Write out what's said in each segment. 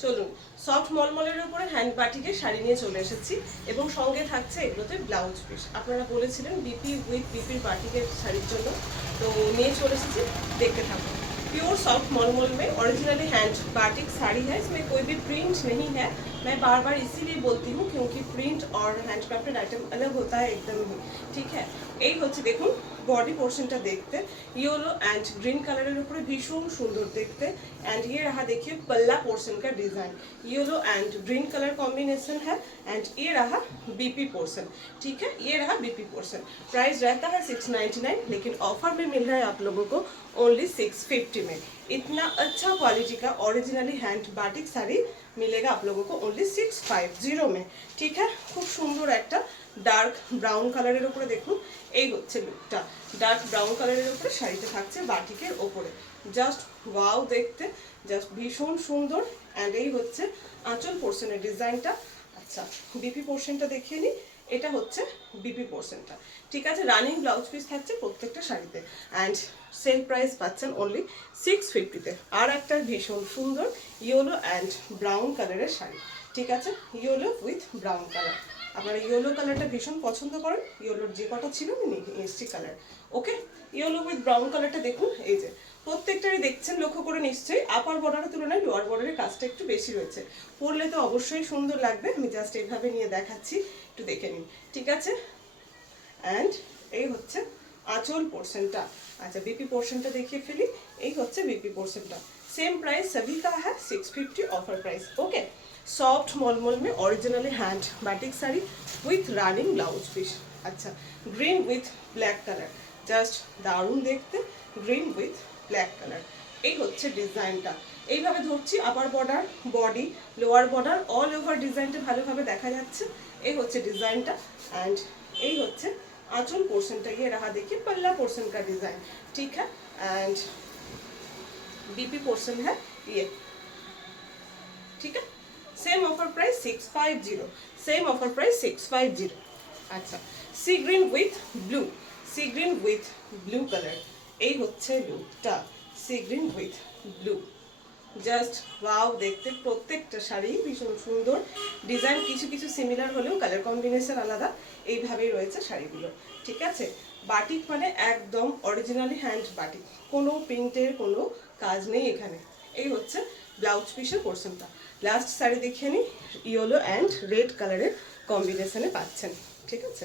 চলুন সফট মলমলের উপরে হ্যান্ড বাটিকের শাড়ি নিয়ে চলে এসেছি এবং সঙ্গে থাকছে এগুলোতে ব্লাউজ পিস। আপনারা বলেছিলেন বিপি উইথ বিপির বাটিকের শাড়ির জন্য, তো নিয়ে চলে এসেছি, देखते থাকুন। प्योर सॉफ्ट मलमल में ओरिजिनली हैंड बाटिक साड़ी है, इसमें कोई भी प्रिंट नहीं है। मैं बार बार इसीलिए बोलती हूँ क्योंकि प्रिंट और हैंडक्राफ्टेड आइटम अलग होता है एकदम ही, ठीक है। এই হচ্ছে দেখুন बॉडी पोर्शनটা देखते येलो एंड ग्रीन कलर ऊपर भीषण सुंदर देखते। एंड ये रहा देखिए पल्ला पोर्शन का design, yellow and green colour combination है। एंड ये रहा बीपी पोर्शन, ठीक है, ये रहा बीपी पोर्शन। प्राइस रहता है 699, लेकिन ऑफर में मिल रहा है आप लोगों को ओनली 650 में। इतना अच्छा क्वालिटी का ओरिजिनली हैंड बाटिक साड़ी मिलेगा आप लोगों को ओनली 650 में, ठीक है। खूब सुंदर एक डार्क ब्राउन कलर ऊपर देखুন এই হচ্ছে লুকটা, ডার্ক ব্রাউন কালারের উপরে শাড়িতে থাকছে বাটিকের ওপরে, জাস্ট ওয়াও দেখতে, জাস্ট ভীষণ সুন্দর। অ্যান্ড এই হচ্ছে আঁচল পোর্শনের ডিজাইনটা। আচ্ছা বিপি পোর্শনটা দেখিয়ে নিই, এটা হচ্ছে বিপি পোর্শনটা, ঠিক আছে। রানিং ব্লাউজ পিস থাকছে প্রত্যেকটা শাড়িতে। অ্যান্ড সেল প্রাইস পাচ্ছেন অনলি 650-তে। আর একটা ভীষণ সুন্দর ইয়েলো অ্যান্ড ব্রাউন কালারের শাড়ি, ঠিক আছে, ইয়েলো উইথ ব্রাউন কালার। আপনারা ইয়েলো কালারটা ভীষণ পছন্দ করেন, ইয়েলোর যে কটা ছিল মিষ্টি colour, okay. Yellow with brown কালারটা দেখুন, এই যে প্রত্যেকটারই দেখছেন, লক্ষ্য করে নিশ্চয়ই আপার বর্ডারের তুলনায় লোয়ার বর্ডারের কাজটা একটু বেশি রয়েছে। পরলে তো অবশ্যই সুন্দর লাগবে, আমি জাস্ট এইভাবে নিয়ে দেখাচ্ছি, একটু দেখে নিন, ঠিক আছে। অ্যান্ড এই হচ্ছে আঁচল পোর্শনটা। अच्छा बीपी पोर्शन देखिए फिर यही होच्छे बीपी पोर्शन सेम प्राइस सभी का है 650 ऑफर प्राइस, ओके। सॉफ्ट मलमल में originally hand batik sari with running blouse piece. अच्छा green with black colour, just दारुण देखते, ग्रीन विथ ब्लैक कलर। এই হচ্ছে ডিজাইনটা, এইভাবে ধরছি, upper border, body, lower border, all over ডিজাইনটা ভালোভাবে দেখা যাচ্ছে। এই হচ্ছে ডিজাইনটা। অ্যান্ড এই হচ্ছে आंचल पोर्शन का, ये रहा देखिए पल्ला पोर्शन का डिजाइन, ठीक है। एंड बीपी पोर्शन है ये, ठीक है। Same offer price 650, same offer price 650। अच्छा sea green with blue, sea green with blue colour, এই হচ্ছে লুকটা, sea green with blue, just wow দেখতে। প্রত্যেকটা শাড়ি ভীষণ সুন্দর, ডিজাইন কিছু কিছু সিমিলার হলেও কালার কম্বিনেশন আলাদা, এইভাবেই রয়েছে শাড়িগুলো, ঠিক আছে। বাটিক মানে একদম অরিজিনালি হ্যান্ড বাটিক, কোনো প্রিন্টের কোনো কাজ নেই এখানে। এই হচ্ছে ব্লাউজ পিসের পোর্শনটা। লাস্ট শাড়ি দেখিয়ে নিই, ইয়েলো অ্যান্ড রেড কালারের কম্বিনেশনে পাচ্ছেন, ঠিক আছে।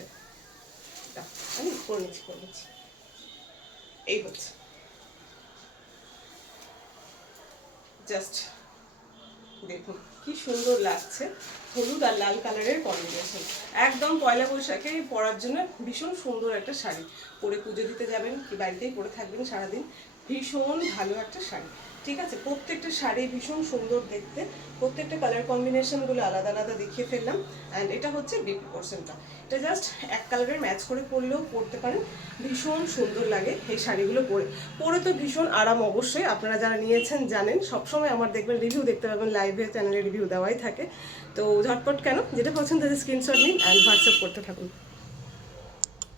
আমি করে নিচ্ছি, এই হচ্ছে জাস্ট দেখুন কি সুন্দর লাগছে, হলুদ আর লাল কালারের কম্বিনেশন, একদম পয়লা বৈশাখে পরার জন্য ভীষণ সুন্দর একটা শাড়ি। পরে পুজো দিতে যাবেন কি বাড়িতেই পরে থাকবেন সারাদিন, ভীষণ ভালো একটা শাড়ি, ঠিক আছে। প্রত্যেকটা শাড়ি ভীষণ সুন্দর দেখতে, প্রত্যেকটা কালার কম্বিনেশনগুলো আলাদা আলাদা দেখিয়ে ফেললাম। অ্যান্ড এটা হচ্ছে বিপি পোর্শনটা, এটা জাস্ট এক কালারের ম্যাচ করে পরলেও পরতে পারেন, ভীষণ সুন্দর লাগে এই শাড়িগুলো পরে। পরে তো ভীষণ আরাম, অবশ্যই আপনারা যারা নিয়েছেন জানেন, সবসময় আমার দেখবেন রিভিউ দেখতে পাবেন, লাইভে চ্যানেলে রিভিউ দেওয়াই থাকে। তো ঝটপট কেন, যেটা পছন্দ স্ক্রিনশট নিন অ্যান্ড হোয়াটসঅ্যাপ করতে থাকুন।